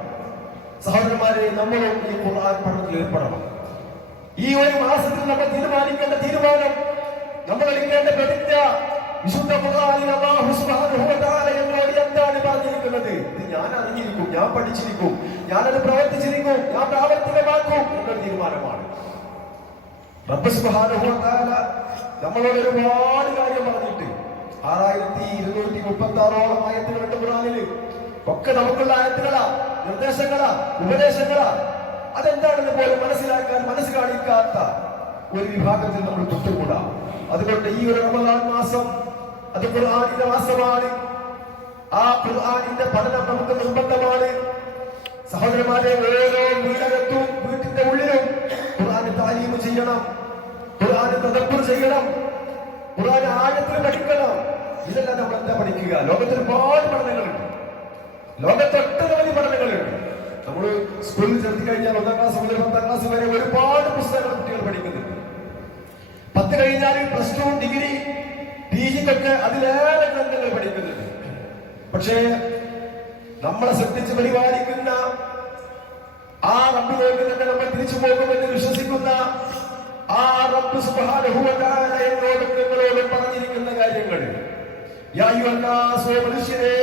സഹോദരന്മാരെ, നമ്മളും ഈ ഖുർആൻ പഠനത്തിൽ ഏർപ്പെടണം. ഈ ഒരു മാസത്തിൽ നമ്മൾ തീരുമാനിക്കേണ്ട തീരുമാനം, നമ്മൾ എടുക്കേണ്ട പ്രതിജ്ഞ, വിശുദ്ധ ഖുർആനിൽ അല്ലാഹു സുബ്ഹാനഹു വ തആല എന്നോട് എന്താണ് പറഞ്ഞിരിക്കുന്നത്? ഇത് ഞാൻ അറിഞ്ഞിരിക്കും, ഞാൻ പഠിച്ചിരിക്കും, ഞാനത് പ്രവർത്തിച്ചിരിക്കും, ഞാൻ പ്രാവർത്തികമാക്കും എന്നൊരു തീരുമാനമാണ്. റബ്ബ് സുബ്ഹാനഹു വ തആല നമ്മളോട് ഒരുപാട് കാര്യം പറഞ്ഞിട്ട് 6236 ആയത്തുകളുണ്ട് ഖുർആനിൽ. ഒക്കെ നമുക്കുള്ള ആയത്തുകളാ, നിർദ്ദേശങ്ങളാ, ഉപദേശങ്ങളാ. അതെന്താണെന്ന് പോലും മനസ്സ് കാണിക്കാത്ത ഒരു വിഭാഗത്തിൽ നമ്മൾ പെട്ടുകൂടാ. അതുകൊണ്ട് ഈ ഒരു റമദാൻ മാസം അത് ഖുർആനിന്റെ മാസമാണ്. ആ ഖുർആനിന്റെ പഠനം നമുക്ക് നിർബന്ധമാണ്. സഹോദരന്മാരെ, ഓരോ വീടകത്തും വീട്ടിന്റെ ഉള്ളിലും ഖുർആൻ താലീം ചെയ്യണം, ഖുർആൻ തദബ്ബുർ ചെയ്യണം, ഖുർആൻ ആഴത്തിൽ പഠിക്കണം. ഇതെല്ലാം നമ്മൾ എന്താ പഠിക്കുക? ലോകത്തിൽ ഒരുപാട് പഠനങ്ങളുണ്ട്. ലോകത്തൊട്ടനവധി പഠനങ്ങളുണ്ട്. നമ്മൾ സ്കൂളിൽ ചേർത്തി കഴിഞ്ഞാൽ 1ാം ക്ലാസ് മുതൽ 10ാം ക്ലാസ് വരെ ഒരുപാട് പുസ്തകങ്ങൾ കുട്ടികൾ പഠിക്കുന്നുണ്ട്. 10 കഴിഞ്ഞാൽ +2, ഡിഗ്രി, PGക്കൊക്കെ അതിലേറെ ഗ്രന്ഥങ്ങൾ പഠിക്കുന്നുണ്ട്. പക്ഷേ നമ്മളെ ശ്രദ്ധിച്ച് പരിപാലിക്കുന്ന ആ റബ്ബിലേക്ക് തന്നെ നമ്മൾ തിരിച്ചു പോകുമെന്ന് വിശ്വസിക്കുന്ന ആ റബ്ബ് സുബ്ഹാനഹു വ തആല എന്നോടും നിങ്ങളോടും പറഞ്ഞിരിക്കുന്ന കാര്യങ്ങൾ, യാ അയ്യുഹന്നാസ്, മനുഷ്യരെ,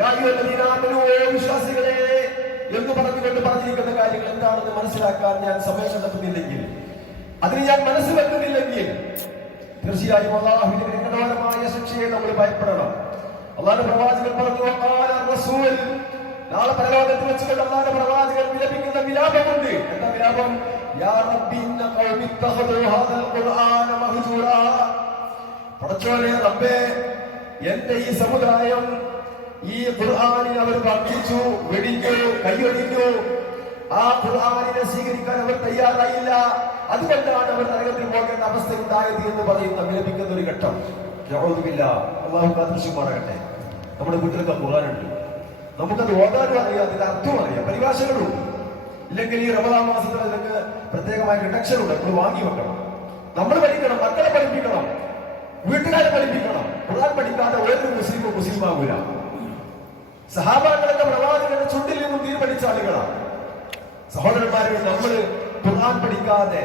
യാ അയ്യുഹല്ലദീന ആമനൂ, വിശ്വാസികളെ എന്ന് പറഞ്ഞുകൊണ്ട് പറഞ്ഞിരിക്കുന്ന കാര്യങ്ങൾ എന്താണെന്ന് മനസ്സിലാക്കാൻ ഞാൻ സമയം കണ്ടെത്തുന്നില്ലെങ്കിൽ, അതിന് ഞാൻ മനസ്സ് വെക്കുന്നില്ലെങ്കിൽ, തീർച്ചയായും അല്ലാഹുവിന്റെ കഠിനമായ ശിക്ഷയെ നമ്മൾ ഭയപ്പെടണം. അല്ലാഹുവിന്റെ പ്രവാചകൻ പറഞ്ഞു, നാളെ പരലോകത്ത് വെച്ചുകൊണ്ട് അല്ലാഹുവിന്റെ പ്രവാചകൻ വിലപിക്കുന്ന വിലാപമുണ്ട്. എന്താ വിലാപം? യാ റബ്ബി ഇന്ന ഖൗമി ഇത്തഖദൂ ഹാദൽ ഖുർആന മഹ്ജൂറാ. പടച്ചോനെ, റബ്ബേ, എന്റെ ഈ സമുദായം ഈ ഖുർആനിനെ അവർ വർദ്ധിച്ചു, വെടിഞ്ഞു, കൈയൊഴിഞ്ഞു. ആ ഖുർആനിനെ സ്വീകരിക്കാൻ അവർ തയ്യാറായില്ല. അതുകൊണ്ടാണ് അവർ നരകത്തിൽ പോകേണ്ട അവസ്ഥ ഉണ്ടായത് എന്ന് പറയുന്ന വിലപിക്കുന്ന ഒരു ഘട്ടം. അള്ളാഹു കാത്തുമാറാകട്ടെ. നമ്മുടെ വീട്ടിലൊക്കെ ഖുർആനുണ്ട്, നമുക്കത് ഓതാനും അറിയാം, അതിന്റെ അർത്ഥവും അറിയാം, പരിഭാഷകളും. ഇല്ലെങ്കിൽ ഈ റമദാൻ മാസത്തിൽ അതിനൊക്കെ പ്രത്യേകമായ റിഡക്ഷൻ ഉണ്ട്, നമ്മൾ വാങ്ങി വെക്കണം. നമ്മൾ പഠിക്കണം, മക്കളെ പഠിപ്പിക്കണം, വീട്ടുകാരെ പഠിപ്പിക്കണം. ഖുർആൻ പഠിക്കാതെ ഒരു മുസ്ലിം ആകൂല. സഹാബാക്കളൊക്കെ പ്രവാചകന്റെ ചുണ്ടിൽ നിന്നും തീരുമാനിച്ച ആളുകളാണ്. സഹോദരന്മാരെ, നമ്മൾ ഖുർആൻ പഠിക്കാതെ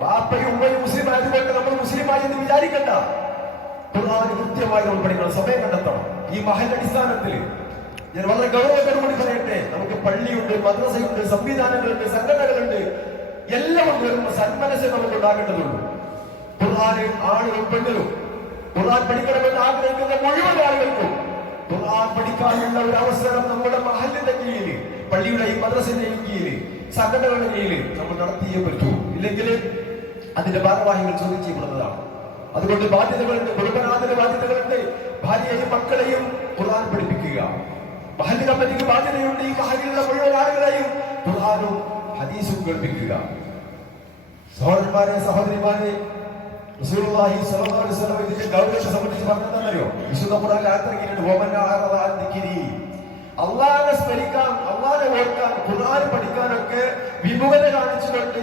ബാപ്പയും ഉമ്മയും മുസ്ലിം ആയതുകൊണ്ട് നമ്മൾ മുസ്ലിമായി എന്ന് വിചാരിക്കണ്ട. ഖുർആൻ കൃത്യമായി നമ്മൾ പഠിക്കണം, സമയം കണ്ടെത്തണം. ഈ മഹൽ അടിസ്ഥാനത്തിൽ ഞാൻ വളരെ ഗൗരവത്തോടുകൂടി പറയട്ടെ, നമുക്ക് പള്ളിയുണ്ട്, മദ്രസയുണ്ട്, സംവിധാനങ്ങളുണ്ട്, സംഘടനകളുണ്ട്, എല്ലാം വരുന്ന സന്മനസ്സെ നമുക്ക് ഉണ്ടാകേണ്ടതുള്ളൂ. ഖുർആന് ആണും പെണ്ണും ഖുർആൻ പഠിക്കണമെന്ന് ആഗ്രഹിക്കുന്ന മുഴുവൻ ആളുകൾക്കും ഖുർആൻ പഠിക്കാനുള്ള ഒരു അവസരം നമ്മുടെ മഹലിന്റെ കീഴിൽ, പള്ളിയുടെയും മദ്രസയുടെയും കീഴിൽ, സംഘടനകളുടെ കീഴിൽ നമ്മൾ നടത്തിയേ പറ്റൂ. ഇല്ലെങ്കിൽ അതിന്റെ ഭാരവാഹികൾ ചോദ്യം ചെയ്യപ്പെടുന്നതാണ്. അതുകൊണ്ട് ബാധ്യതകളുണ്ട്, കുടുംബനാഥന് ബാധ്യതകളുണ്ട്. ഭാര്യയെയും മക്കളെയും ഖുർആൻ പഠിപ്പിക്കുക. മഹല്ല് കമ്മിറ്റിക്ക് ബാധ്യതയുണ്ട്. ഈ മഹലിലുള്ള മുഴുവൻ ആളുകളെയും ഖുർആനും ഹദീസും കേൾപ്പിക്കുക. സഹോദരന്മാരെ, സഹോദരിമാരെ, റസൂലുള്ളാഹി സ്വല്ലല്ലാഹു അലൈഹി വസല്ലം ഇതിന്റെ ഗൗരവത്തെ സംബന്ധിച്ച് പറഞ്ഞതെന്നറിയോ? വിശുദ്ധ ഖുർആനിൽ ആയത്തിറങ്ങിയിട്ടുണ്ട്, അള്ളാഹനെ സ്മരിക്കാൻ, അള്ളാഹനെ ഓർക്കാൻ, ഖുർആൻ പഠിക്കാനൊക്കെ വിമുഖത കാണിച്ചുകൊണ്ട്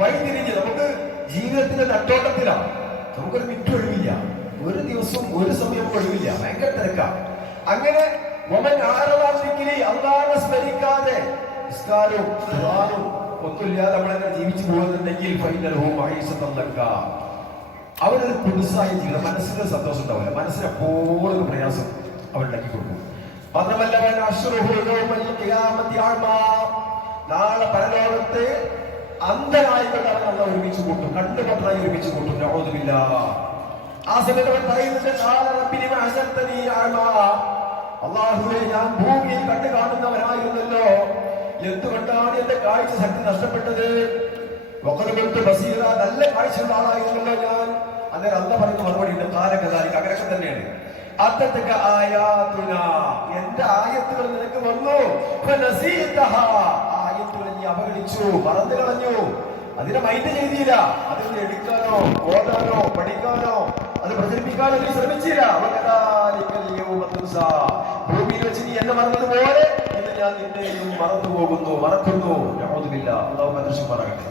വഴിതിരിഞ്ഞ് നമുക്ക് ജീവിതത്തിന്റെ നട്ടോട്ടത്തിലാണ്. നമുക്കൊരു മിനിറ്റ് ഒഴിവില്ല, ഒരു ദിവസം ഒരു സമയം ഒഴിവില്ല, ഭയങ്കര തിരക്കാണ്. അങ്ങനെ അള്ളാഹനെ സ്മരിക്കാതെ നിസ്കാരവും ഖുർആനും ഒന്നുമില്ലാതെ നമ്മളെങ്ങനെ ജീവിച്ചു പോകുന്നുണ്ടെങ്കിൽ അവരൊരു പുതുസായ ജീവിതം, മനസ്സിനൊരു സന്തോഷം ഉണ്ടാവില്ല, മനസ്സിന് എപ്പോഴും പ്രയാസം അവരുണ്ടാക്കി കൊടുക്കും. മാത്രമല്ല, നാളെ പരലോകത്ത് അന്ധനായിക്കൊണ്ടാണ് നമ്മൾ ഒരുമിച്ച് കൂട്ടും, കണ്ടു പത്രായി ഒരുമിച്ച് കൂട്ടും. നഊദുബില്ല. ആ സമയത്ത് അവൻ പറയുന്നുണ്ട്, അല്ലാഹുവേ, ഞാൻ ഭൂമിയിൽ കണ്ടു കാണുന്നവനായിരുന്നല്ലോ, എന്തുകൊണ്ടാണ് എന്റെ കാഴ്ച ശക്തി നഷ്ടപ്പെട്ടത്? ബസീറ, നല്ല കാഴ്ചയുള്ള ആളായിരുന്നല്ലോ ഞാൻ. അന്നേരം അല്ല പറയുന്ന മറുപടി ഉണ്ട്, കാലകദാലിക, അങ്ങനെയൊക്കെ തന്നെയാണ്. അത്തത്തൊക്കെ എന്റെ ആയത്തുകൾ നിനക്ക് വന്നു, ആയത്തുകൾ നീ അവഗണിച്ചു, മറന്നു കളഞ്ഞു, അതിനെ മൈൻഡ് ചെയ്തില്ല, അതിൽ എടുക്കാനോ ഓടാനോ പഠിക്കാനോ അത് പ്രചരിപ്പിക്കാനോ നീ ശ്രമിച്ചില്ല. ഭൂമിയിൽ വെച്ച് നീ എന്നെ മറന്നതുപോലെ ഇന്ന് ഞാൻ നിന്നെയും മറന്നു പോകുന്നു, മറക്കുന്നു. അല്ലാഹു കാത്തുരക്ഷിക്കുമാറാകട്ടെ.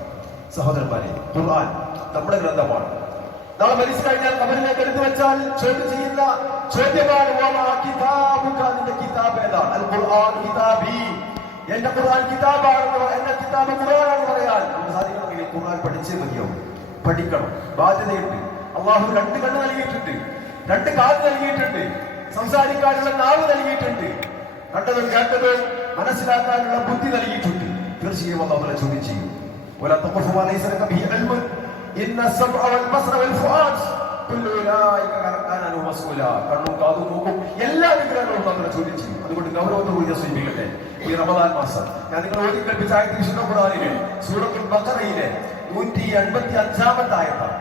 സഹോദരന്മാരെ, ഖുർആൻ നമ്മുടെ ഗ്രന്ഥമാണ്. നാളെ മരിച്ചു കഴിഞ്ഞാൽ കബറിലേക്ക് എടുത്തു വെച്ചാൽ ചോദ്യം ചെയ്യുന്ന ചോദ്യമാണ്, നിന്റെ കിതാബ് ഏതാണ്? അൽ ഖുർആൻ കിതാബി, എന്റെ ഖുർആൻ കിതാബാണെന്ന്, എന്റെ കിതാബ് ഖുർആനാണെന്ന് പറയാൻ നമുക്ക് സാധിക്കണമെങ്കിൽ ഖുർആൻ പഠിച്ചേ മതിയാവും. പഠിക്കണം, ബാധ്യതയുണ്ട്. അള്ളാഹു രണ്ട് കണ്ണ് നൽകിയിട്ടുണ്ട്, രണ്ട് കാത് നൽകിയിട്ടുണ്ട്, സംസാരിക്കാനുള്ള നാവ് നൽകിയിട്ടുണ്ട്, കണ്ടതും കേട്ടതും മനസ്സിലാക്കാനുള്ള ബുദ്ധി നൽകിയിട്ടുണ്ട്. തീർച്ചയായും അള്ളാഹു ചോദ്യം ചെയ്യും. കണ്ണും കാതും മൂക്കും എല്ലാ വിഗ്രഹങ്ങളും നമ്മളെ ചോദ്യം ചെയ്യും. അതുകൊണ്ട് ഗൗരവത്തോടുകൂടി സ്വീകരിക്കട്ടെ. ഈ റമദാൻ മാസം ഞാൻ നിങ്ങൾ ഓതി കൽപ്പിച്ച ആയത്ത് വിശുദ്ധ ഖുർആനിലെ സൂറത്തുൽ ബഖറയിലെ 155-ാമത്തെ ആയത്താണ്.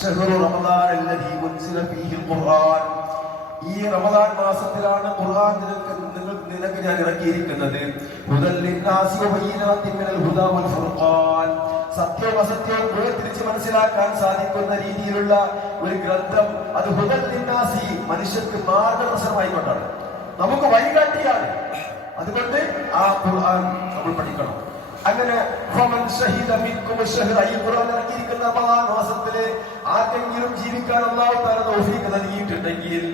ശഹ്റു റമദാൻ അല്ലദീ ഉൻസില ഫീഹിൽ ഖുർആൻ. ഈ റമദാൻ മാസത്തിലാണ് ഖുർആൻ നിനക്ക് ഞാൻ ഇറക്കിയിരിക്കുന്നത്. ഹുദൽ ലിന്നാസി വബയ്യിനാത്തിൻ മിനൽ ഹുദാ വൽ ഫുർഖാൻ. സത്യവും അസത്യവും വേർതിരിച്ച് മനസ്സിലാക്കാൻ സാധിക്കുന്ന രീതിയിലുള്ള ഒരു ഗ്രന്ഥം. അത് ഹുദൽ ലിന്നാസി, മനുഷ്യർക്ക് മാർഗദർശനമായിക്കൊണ്ടാണ്, നമുക്ക് വഴികാട്ടിയാണ്. അതുകൊണ്ട് ആ ഖുർആൻ നമ്മൾ പഠിക്കണം. അങ്ങനെ ഈ ഖുർആൻ ഇറക്കിയിരിക്കുന്ന റമദാൻ മാസത്തില് ആർക്കെങ്കിലും ജീവിക്കാൻ അല്ലാഹു തആല തൗഫീഖ് നൽകിയിട്ടുണ്ടെങ്കിൽ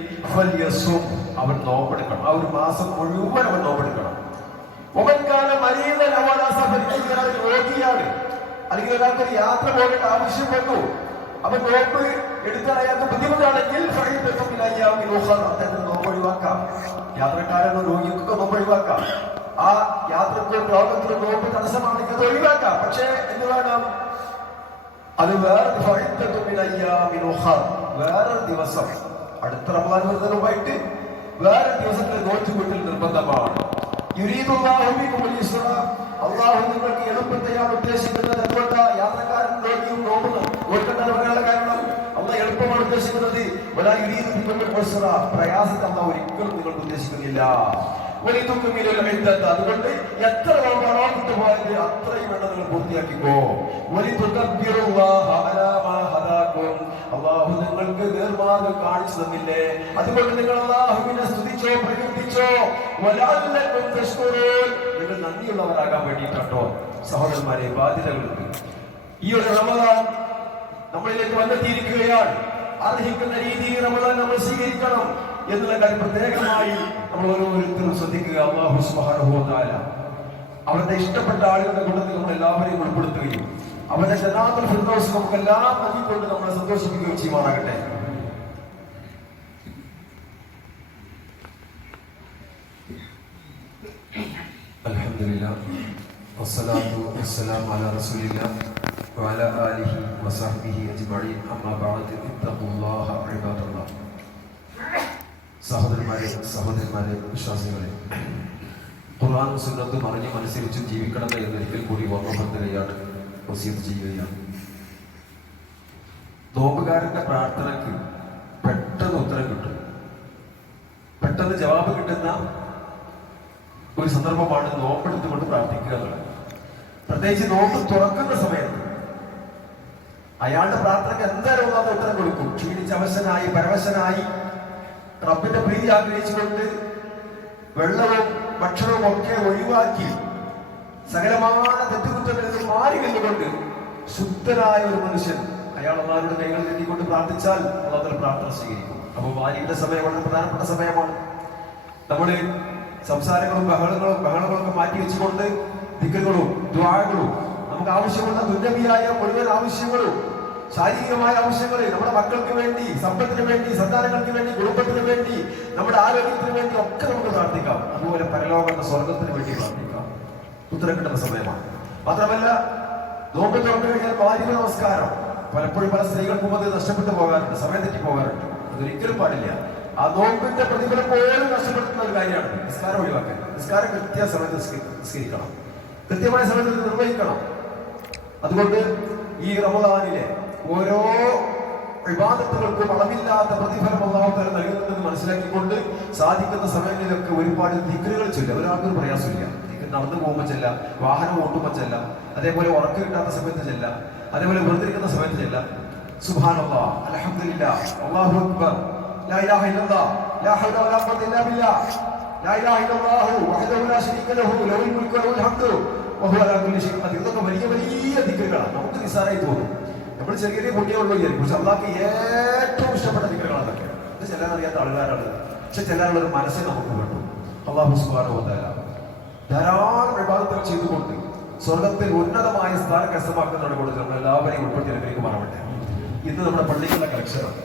അവൻ നോമ്പെടുക്കണം. ആ ഒരു മാസം മുഴുവൻ അവൻ നോമ്പെടുക്കണം. രോഗിയാണ്, അല്ലെങ്കിൽ ഒരാൾക്ക് ഒരു യാത്ര പോകേണ്ട ആവശ്യം വന്നു, അവൻ നോമ്പ് എടുത്താൽ അയാൾക്ക് ബുദ്ധിമുട്ടാണെങ്കിൽ നോമ്പ് ഒഴിവാക്കാം. യാത്രക്കാരനോ രോഗിക്കൊക്കെ നോമ്പ് ഒഴിവാക്കാം. ആ യാത്രക്കും രോഗത്തിനും നോമ്പ് തടസ്സമാണെങ്കിൽ അത് ഒഴിവാക്കാം. പക്ഷേ എന്ത് വേണം? അത് വേറൊരു ദിവസം, അടുത്ത റമദാൻ വരുന്നതിന് മുമ്പായിട്ട് വേറെ ദിവസത്തിൽ നോറ്റ് വീട്ടിൽ നിർബന്ധമാണ്. അള്ളാഹു നിങ്ങൾക്ക് എളുപ്പത്തെയാണ് ഉദ്ദേശിക്കുന്നത്. എന്തുകൊണ്ട്? യാത്രക്കാരൻ രോഗിയും നോമ്പ് നോക്കേണ്ടത് പറയാനുള്ള കാരണം അള്ളാഹ് എളുപ്പമാണ് ഉദ്ദേശിക്കുന്നത്. പ്രയാസത്തെ അള്ളാഹു ഒരിക്കലും നിങ്ങൾക്ക് ഉദ്ദേശിക്കുന്നില്ല. അതുകൊണ്ട് എത്ര നോമ്പാണോ വിട്ടുപോയത് അത്രയും വേണം നിങ്ങൾ പൂർത്തിയാക്കിക്കോ. അള്ളാഹു നിങ്ങൾക്ക് നേർമാർഗം കാണിച്ചു തന്നില്ലേ, അതുകൊണ്ട് നിങ്ങൾ അള്ളാഹുവിനെ സ്തുതിച്ചോ പ്രകീർത്തിച്ചോ. നിങ്ങൾ നന്ദിയുള്ളവരാകാൻ വേണ്ടിയിട്ടോ സഹോദരന്മാരെ. ബാധ്യതകൾക്ക് ഈ ഒരു റമദാൻ നമ്മളിലേക്ക് വന്നെത്തിയിരിക്കുകയാണ്. അർഹിക്കുന്ന രീതിയിൽ റമദാൻ നമ്മൾ സ്വീകരിക്കണം എന്നുള്ള കാര്യം പ്രത്യേകമായി നമ്മൾ ഓരോരുത്തരും ശ്രദ്ധിക്കുക. അല്ലാഹു സുബ്ഹാനഹു വ തആല അവരുടെ ഇഷ്ടപ്പെട്ട ആളുകളുടെ കൂട്ടത്തിൽ നമ്മൾ എല്ലാവരെയും ഉൾപ്പെടുത്തുകയും അവരുടെ ജന്നാത്തുൽ ഫിർദൗസ് നമുക്കെല്ലാം നൽകിക്കൊണ്ട് നമ്മളെ സന്തോഷിപ്പിക്കുകയും ചെയ്യുമാറാകട്ടെ. അൽഹംദുലില്ലാഹ് വസ്സലാത്തു വസ്സലാമു അലാ റസൂലില്ലാഹ് വഅലാ ആലിഹി വസഹ്ബിഹി അജ്മഈൻ. അമ്മാ ബഅദ് ഇത്തഖുല്ലാഹ ഇബാദല്ലാഹ്. സഹോദരന്മാരെ വിശ്വാസികളെ, ഖുർആനും സുന്നത്തും അറിഞ്ഞ് മനസ്സിരിച്ച് ജീവിക്കണം എന്നൊരിക്കൽ കൂടി ഓർമ്മപ്പെടുത്തുകയാണ്, വസിയത്ത് ചെയ്യുകയാണ്. നോമ്പുകാരന്റെ പ്രാർത്ഥനയ്ക്ക് പെട്ടെന്ന് ഉത്തരം കിട്ടും, പെട്ടെന്ന് ജവാബ് കിട്ടുന്ന ഒരു സന്ദർഭമാണ് നോമ്പെടുത്തുകൊണ്ട് പ്രാർത്ഥിക്കുക എന്നുള്ളത്. പ്രത്യേകിച്ച് നോമ്പ് തുറക്കുന്ന സമയത്ത് അയാളുടെ പ്രാർത്ഥനയ്ക്ക് എന്തായാലും ഒന്നാമത് ഉത്തരം കൊടുക്കും. ക്ഷീണിച്ച് അവശനായി പരവശനായി റബ്ബിന്റെ പ്രീതി ആഗ്രഹിച്ചുകൊണ്ട് വെള്ളവും ഭക്ഷണവും ഒക്കെ ഒഴിവാക്കി സകലമായ തെറ്റുകുറ്റങ്ങളിൽ നിന്ന് മാറി നിന്നുകൊണ്ട് ശുദ്ധനായ ഒരു മനുഷ്യൻ അയാൾ അള്ളാഹുവിന്റെ കൈകൾ നീട്ടിക്കൊണ്ട് പ്രാർത്ഥിച്ചാൽ അള്ളാഹു പ്രാർത്ഥന സ്വീകരിക്കും. അപ്പൊ വാരിയുടെ സമയം വളരെ പ്രധാനപ്പെട്ട സമയമാണ്. നമ്മള് സംസാരങ്ങളും ബഹളങ്ങളൊക്കെ മാറ്റി വെച്ചുകൊണ്ട് ദിക്റുകളും ദുആകളും നമുക്ക് ആവശ്യമുള്ള ദുന്യവിയായ മുഴുവൻ ആവശ്യങ്ങളും ശാരീരികമായ ആവശ്യങ്ങൾ നമ്മുടെ മക്കൾക്ക് വേണ്ടി, സമ്പത്തിന് വേണ്ടി, സന്താനങ്ങൾക്ക് വേണ്ടി, കുടുംബത്തിന് വേണ്ടി, നമ്മുടെ ആരോഗ്യത്തിന് വേണ്ടി ഒക്കെ നമുക്ക് പ്രാർത്ഥിക്കാം. അതുപോലെ പരലോകത്തെ സ്വർഗത്തിന് വേണ്ടി പ്രാർത്ഥിക്കാം. ഉത്തരം കിട്ടുന്ന സമയമാണ്. മാത്രമല്ല നോമ്പ് തുറന്നു കഴിഞ്ഞാൽ വാരിക നമസ്കാരം പലപ്പോഴും പല സ്ത്രീകൾക്കും അത് നഷ്ടപ്പെട്ടു പോകാറുണ്ട്, സമയം തെറ്റി പോകാറുണ്ട്. അതൊരിക്കലും പാടില്ല. ആ നോമ്പിന്റെ പ്രതിഫലം പോലും നഷ്ടപ്പെടുത്തുന്ന ഒരു കാര്യമാണ് നിസ്കാരം ഒഴിവാക്കാൻ. നിസ്കാരം കൃത്യസമയത്ത് നിസ്കരിക്കണം, കൃത്യമായ സമയത്ത് നിർവഹിക്കണം. അതുകൊണ്ട് ഈ റമദാനിലെ ഓരോ ഇബാദത്തുകൾക്കും അളവില്ലാത്ത പ്രതിഫലം അല്ലാഹു തആല നൽകുന്നുണ്ടെന്ന് മനസ്സിലാക്കിക്കൊണ്ട് സാധിക്കുന്ന സമയങ്ങളിലൊക്കെ ഒരുപാട് ദിക്റുകൾ ചൊല്ലുക. ഒരാൾക്കൊരു പ്രയാസമില്ല. ദിക്ർ നടന്നു പോകുമ്പോൾ ചെല്ല, വാഹനം ഓട്ടുമ്പോൾ ചെല്ല, അതേപോലെ ഉറക്കം കിട്ടാത്ത സമയത്ത് ചെല്ല, അതേപോലെ വെറുതിരിക്കുന്ന സമയത്ത് ചെല്ല. സുബ്ഹാനല്ലാഹ്, അൽഹംദുലില്ലാഹ്, അല്ലാഹു അക്ബർ, ലാ ഇലാഹ ഇല്ലല്ലാഹ്, ലാ ഹൗല വലാ ഖുവത ഇല്ലാ ബില്ലാഹ്, ലാ ഇലാഹ ഇല്ലല്ലാഹു വഹ്ദഹു ലാ ശരീക ലഹു ലഹുൽ മുൽക്കു വലഹുൽ ഹംദു വഹുവ അലാ കുല്ലി ഷൈഇൻ ഖദീർ. ഇതൊക്കെ വലിയ വലിയ ദിക്റുകളാണ്. നമുക്ക് നിസ്സാരമായി തോന്നും, നമ്മൾ ചെറിയ ചെറിയ കുട്ടികളുള്ളൂ വിചാരിക്കും. പക്ഷെ അള്ളാഹ്ക്ക് ഏറ്റവും ഇഷ്ടപ്പെട്ട ദിക്റുകളാണ് അതൊക്കെ. ഇത് ചെല്ലാനറിയാത്ത ആളുകാരാണ്, പക്ഷെ ചെല്ലാനുള്ളൊരു മനസ്സ് നമുക്ക് വേണ്ടു. അല്ലാഹു സുബ്ഹാനഹു വ തആല ധാരാളം ഇബാദത്തുകൾ ചെയ്തുകൊണ്ട് സ്വർഗത്തിൽ ഉന്നതമായ സ്ഥാനം കരസ്ഥമാക്കുന്നതോട് കൂടി നമ്മൾ എല്ലാവരെയും ഉൾപ്പെടുത്തി അനുഗ്രഹിക്കുമാറാവട്ടെ. ഇന്ന് നമ്മുടെ പള്ളികളുടെ കളക്ഷനാണ്.